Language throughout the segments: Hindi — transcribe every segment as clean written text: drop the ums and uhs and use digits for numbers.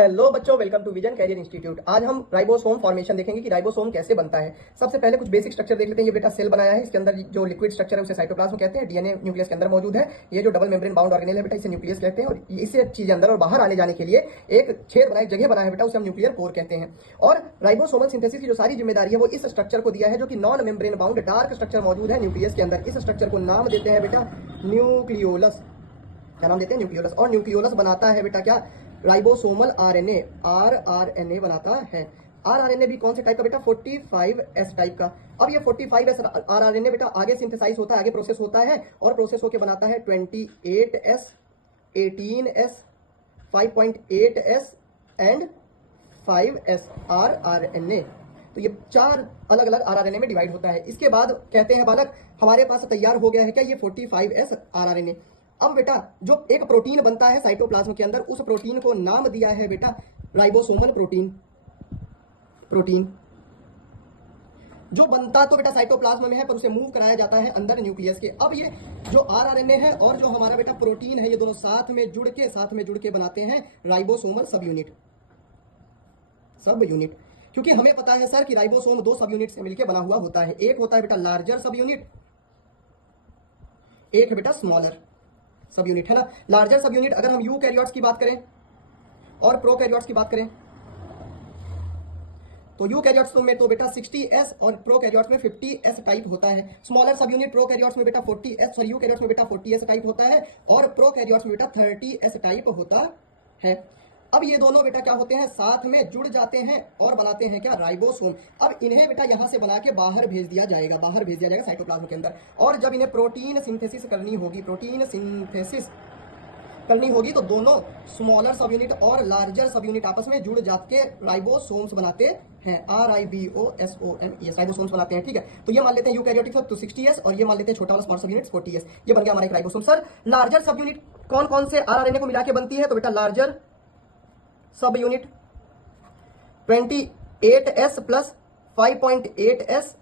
हेलो बच्चों, welcome to vision career institute. आज हम राइबोसोम फॉर्मेशन देखेंगे कि राइबोसोम कैसे बनता है। सबसे पहले कुछ बेसिक स्ट्रक्चर देख लेते हैं। ये बेटा सेल बनाया है, इसके अंदर जो लिक्विड स्ट्रक्चर है उसे साइटोप्लाज्म कहते हैं। डीएनए न्यूक्लियस के अंदर मौजूद है। ये जो डबल मेम्ब्रेन बाउंड ऑर्गेनेल है बेटा, इसे न्यूक्लियस कहते हैं। और इसे चीज अंदर और बाहर आने जाने के लिए एक छेद बना, एक जगह बना है बेटा, उसे हम न्यूक्लियर कोर कहते हैं। और राइबोसोमल सिंथेसिस की जो सारी जिम्मेदारी है वो इस स्ट्रक्चर को दिया है, जो कि non membrane bound dark structure मौजूद है न्यूक्लियस के अंदर। इस स्ट्रक्चर को नाम देते हैं बेटा न्यूक्लियोलस। क्या नाम देते हैं? न्यूक्लियोलस। और न्यूक्लियोलस बनाता है बेटा क्या? राइबोसोमल आरएनए, आरआरएनए बनाता है। आरआरएनए भी कौन से टाइप का बेटा? 45S टाइप का। अब ये 45S आरआरएनए बेटा आगे सिंथेसाइज होता है, आगे प्रोसेस होता है और प्रोसेस होके बनाता है 28S, 18S, 5.8S and 5S rRNA. तो ये 4 अलग अलग आरआरएनए में डिवाइड होता है। इसके बाद कहते हैं बालक, हमारे पास तैयार हो गया है क्या? ये 45S आरआरएनए। अब बेटा जो एक प्रोटीन बनता है साइटोप्लाज्म के अंदर, उस प्रोटीन को नाम दिया है बेटा राइबोसोमल प्रोटीन। प्रोटीन जो बनता तो बेटा साइटोप्लाज्म में है, पर उसे मूव कराया जाता है अंदर न्यूक्लियस के। अब ये जो आरआरएनए है और जो हमारा बेटा प्रोटीन है, ये दोनों साथ में जुड़ के बनाते हैं राइबोसोमल सब यूनिट। सब यूनिट, क्योंकि हमें पता है सर कि राइबोसोम 2 सब यूनिट से मिलकर बना हुआ होता है। एक होता है बेटा लार्जर सब यूनिट, एक है बेटा स्मॉलर सब यूनिट, है ना। लार्जर सब यूनिट अगर हम यूकैरियोट्स की बात करें और प्रोकैरियोट्स की बात करें, तो यूकैरियोट्स में तो बेटा 60S और प्रोकैरियोट्स में 50S टाइप होता है। स्मॉलर सब यूनिट प्रोकैरियोट्स में बेटा 40S और यूकैरियोट्स में बेटा 40S टाइप होता है और प्रोकैरियोट्स में बेटा 30S टाइप होता है। अब ये दोनों बेटा क्या होते हैं? साथ में जुड़ जाते हैं और बनाते हैं क्या? राइबोसोम। अब इन्हें बेटा यहां से बना के बाहर भेज दिया जाएगा, साइटोप्लाज्म के अंदर। और जब इन्हें प्रोटीन सिंथेसिस करनी होगी, तो दोनों स्मॉलर सब यूनिट और लार्जर सब यूनिट आपस में जुड़ जाके राइबोसोम्स बनाते हैं। RIBOSOMES राइबोसोम्स बनाते हैं। ठीक है, तो ये मान लेते हैं यूकैरियोटिक तो 60S और ये मान लेते हैं छोटा वाला स्मॉल सब यूनिट 40S। ये बन गया हमारा एक राइबोसोम। सर लार्जर सब यूनिट कौन कौन से आरआरएनए को मिला के बनती है? तो बेटा लार्जर सब unit 28S plus 5.8S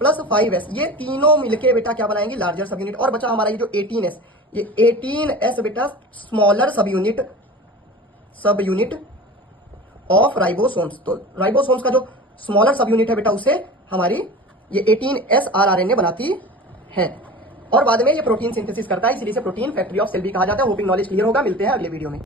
plus 5S, ये तीनों मिलके बेटा क्या बनाएंगे? लार्जर सब यूनिट। और बचा हमारा ये जो 18S, ये 18S बेटा स्मॉलर सब यूनिट ऑफ राइबोसोम्स। तो राइबोसोम्स का जो स्मॉलर सब यूनिट है बेटा, उसे हमारी ये 18S आरआरएनए बनाती है और बाद में ये प्रोटीन सिंथेसिस करता है, इसलिए इसे प्रोटीन फैक्ट्री ऑफ सेल भी कहा जाता है। होपिंग नॉलेज क्लियर होगा। मिलते हैं अगले वीडियो में।